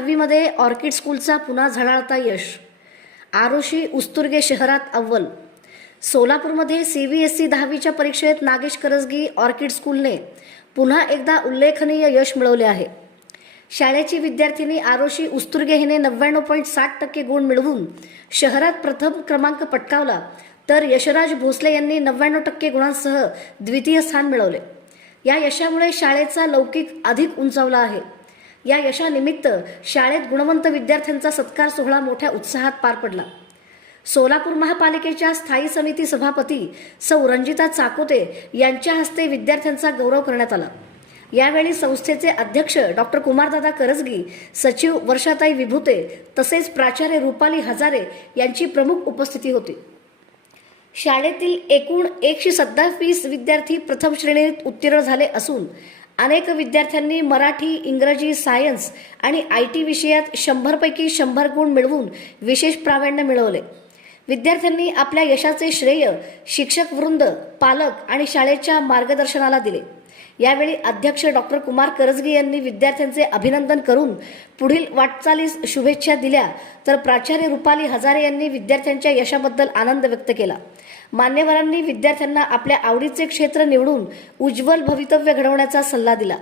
10वी ऑर्किड स्कूलचा पुन्हा झळाळता यश. आरोशी उस्तुर्गे शहरात अव्वल. सोलापूरमध्ये CBSE 10वीच्या परीक्षेत नागेश करजगी ऑर्किड स्कूलने पुन्हा एकदा उल्लेखनीय यश मिळवले आहे. शाळेची विद्यार्थिनी आरोशी उस्तुर्गे हिने 99.60% गुण मिळवून शहरात प्रथम क्रमांक पटकावला, तर यशराज भोसले यांनी 99% गुणांसह द्वितीय स्थान मिळवले. या यशामुळे शाळेचा लौकिक अधिक उंचावला आहे. या यशानिमित्त शाळेत गुणवंत विद्यार्थ्यांचा सत्कार सोहळा मोठ्या उत्साहात पार पडला. सोलापूर महापालिकेच्या स्थायी समिती सभापती सौ रंजिता चाकोते यांच्या हस्ते विद्यार्थ्यांचा गौरव करण्यात आला. यावेळी संस्थेचे अध्यक्ष डॉक्टर कुमारदादा करजगी, सचिव वर्षाताई विभुते तसेच प्राचार्य रुपाली हजारे यांची प्रमुख उपस्थिती होती. शाळेतील एकूण 127 विद्यार्थी प्रथम श्रेणीत उत्तीर्ण झाले असून अनेक विद्यार्थ्यांनी मराठी, इंग्रजी, सायन्स आणि IT विषयात 100 पैकी 100 गुण मिळवून विशेष प्रावीण्य मिळवले. विद्यार्थ्यांनी आपल्या यशाचे श्रेय शिक्षक वृंद, पालक आणि शाळेच्या मार्गदर्शनाला दिले. यावेळी अध्यक्ष डॉक्टर कुमार करजगी यांनी विद्यार्थ्यांचे अभिनंदन करून पुढील वाटचालीस शुभेच्छा दिल्या, तर प्राचार्य रुपाली हजारे यांनी विद्यार्थ्यांच्या यशाबद्दल आनंद व्यक्त केला. मान्यवरांनी विद्यार्थ्यांना आपल्या आवडीचे क्षेत्र निवडून उज्ज्वल भवितव्य घडवण्याचा सल्ला दिला.